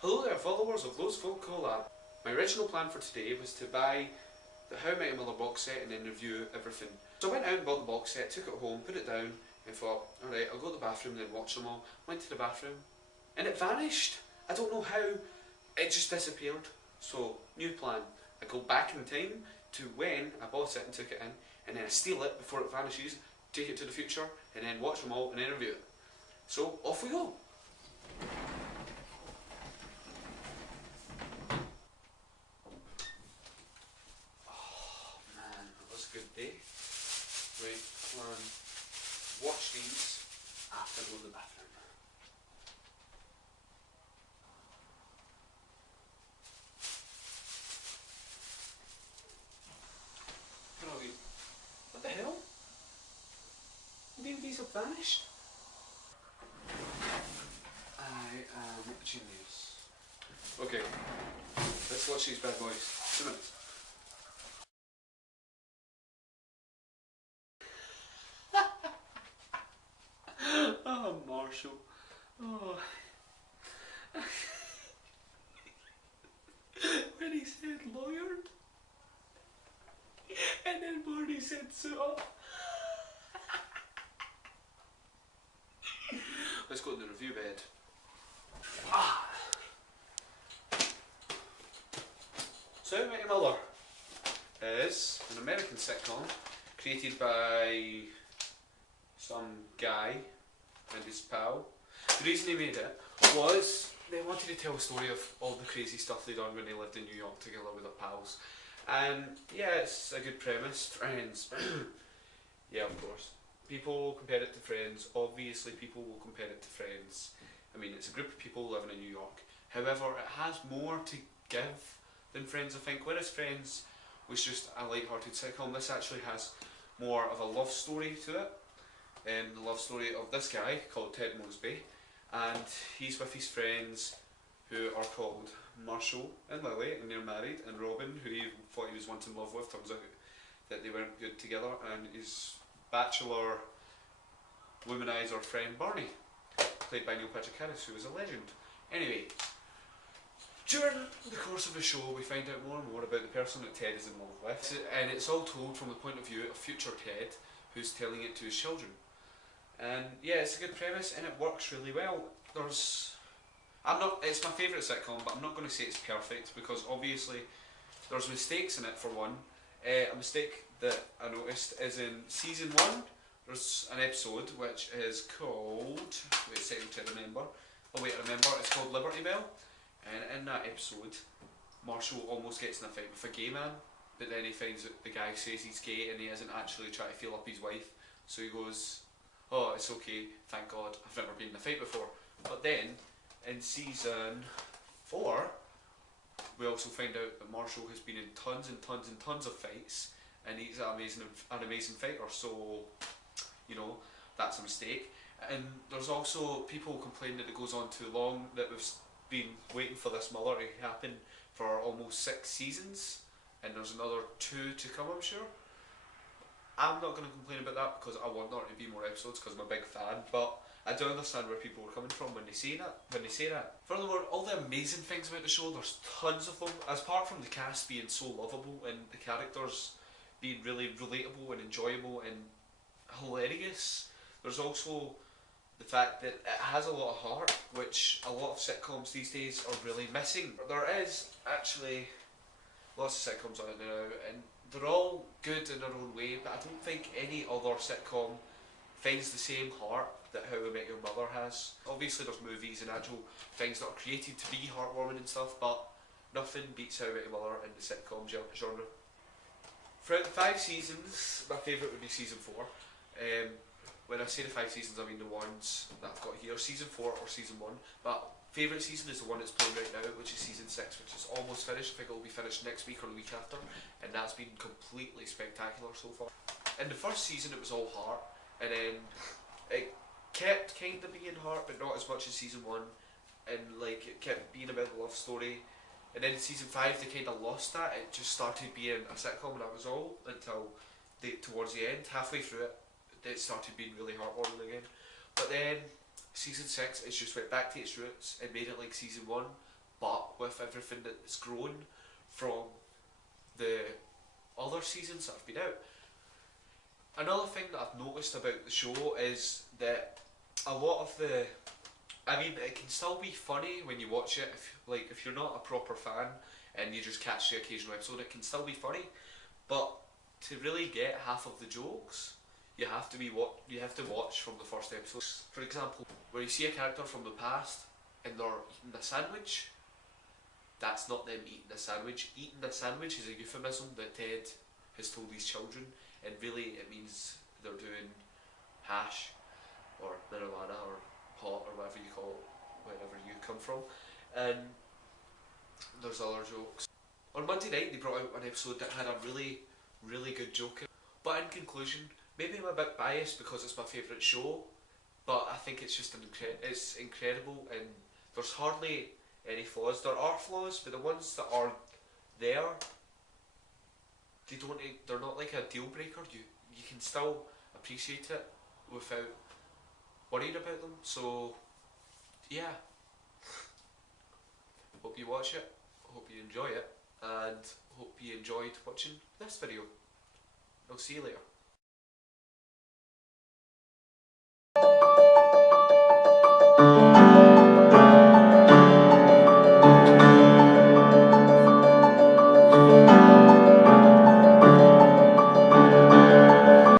Hello there followers of ThoseFolk collab. My original plan for today was to buy the How I Met Your Mother box set and then review everything. So I went out and bought the box set, took it home, put it down and thought, alright, I'll go to the bathroom and then watch them all. Went to the bathroom and it vanished. I don't know how, it just disappeared. So, new plan. I go back in time to when I bought it and took it in, and then I steal it before it vanishes, take it to the future and then watch them all and then review it. So, off we go. Good day. Right, watch these after I go to the bathroom. Where are we? What the hell? The DVDs have vanished. I am genius. Okay, let's watch these bad boys. 2 minutes. Oh, Marshall. Oh. When he said lawyered, and then Marty said so. Let's go to the review bed. So How I Met Your Mother is an American sitcom created by some guy and his pal. The reason they made it was they wanted to tell a story of all the crazy stuff they done when they lived in New York together with their pals. And yeah, it's a good premise. Friends. Yeah, of course. People compare it to Friends. Obviously people will compare it to Friends. I mean, it's a group of people living in New York. However, it has more to give than Friends, I think. Whereas Friends was just a light-hearted sitcom, this actually has more of a love story to it. The love story of this guy called Ted Mosby, and he's with his friends who are called Marshall and Lily, and they're married, and Robin, who he thought he was once in love with, turns out that they weren't good together, and his bachelor womanizer friend Barney, played by Neil Patrick Harris, who was a legend. Anyway, during the course of the show we find out more and more about the person that Ted is in love with, and it's all told from the point of view of future Ted, who's telling it to his children. And yeah, it's a good premise and it works really well. It's my favourite sitcom, but I'm not going to say it's perfect because obviously there's mistakes in it for one. A mistake that I noticed is in season 1, there's an episode which is called, wait a second to remember, it's called Liberty Bell, and in that episode Marshall almost gets in a fight with a gay man, but then he finds that the guy says he's gay and he isn't actually trying to feel up his wife, so he goes, oh, it's okay, thank God, I've never been in a fight before. But then, in season 4, we also find out that Marshall has been in tons and tons and tons of fights, and he's an amazing fighter, so, you know, that's a mistake. And there's also people complain that it goes on too long, that we've been waiting for this Mother to happen for almost 6 seasons, and there's another 2 to come, I'm sure. I'm not going to complain about that because I want there to be more episodes because I'm a big fan, but I do understand where people are coming from when they say that. Furthermore, all the amazing things about the show, there's tons of them. Apart from the cast being so lovable and the characters being really relatable and enjoyable and hilarious, there's also the fact that it has a lot of heart, which a lot of sitcoms these days are really missing. There is actually lots of sitcoms out there now, and they're all good in their own way, but I don't think any other sitcom finds the same heart that How I Met Your Mother has. Obviously there's movies and actual things that are created to be heartwarming and stuff, but nothing beats How I Met Your Mother in the sitcom genre. Throughout the 5 seasons, my favourite would be season 4. When I say the 5 seasons, I mean the ones that I've got here, season 4 or season 1, but favourite season is the one that's playing right now, which is season 6, which is almost finished. I think it will be finished next week or the week after, and that's been completely spectacular so far. In the first season it was all heart, and then it kept kind of being heart, but not as much as season 1, and like it kept being about the love story. And then in season 5 they kind of lost that. It just started being a sitcom and that was all, until towards the end, halfway through it, it started being really heartwarming again. But then season 6, it just went back to its roots and made it like season 1, with everything that's grown from the other seasons that have been out. Another thing that I've noticed about the show is that a lot of the, I mean, it can still be funny when you watch it. If you're not a proper fan and you just catch the occasional episode, it can still be funny. But to really get half of the jokes, you have to watch from the first episode. For example, when you see a character from the past and they're eating a sandwich, that's not them eating a sandwich. Eating a sandwich is a euphemism that Ted has told his children, and really it means they're doing hash or marijuana or pot or whatever you call it, wherever you come from. And there's other jokes. On Monday night they brought out an episode that had a really, really good joke in it. But in conclusion, maybe I'm a bit biased because it's my favourite show, but I think it's just it's incredible, and there's hardly any flaws. There are flaws, but the ones that are there, they're not like a deal breaker. You can still appreciate it without worrying about them. So yeah, hope you watch it, hope you enjoy it, and hope you enjoyed watching this video. I'll see you later.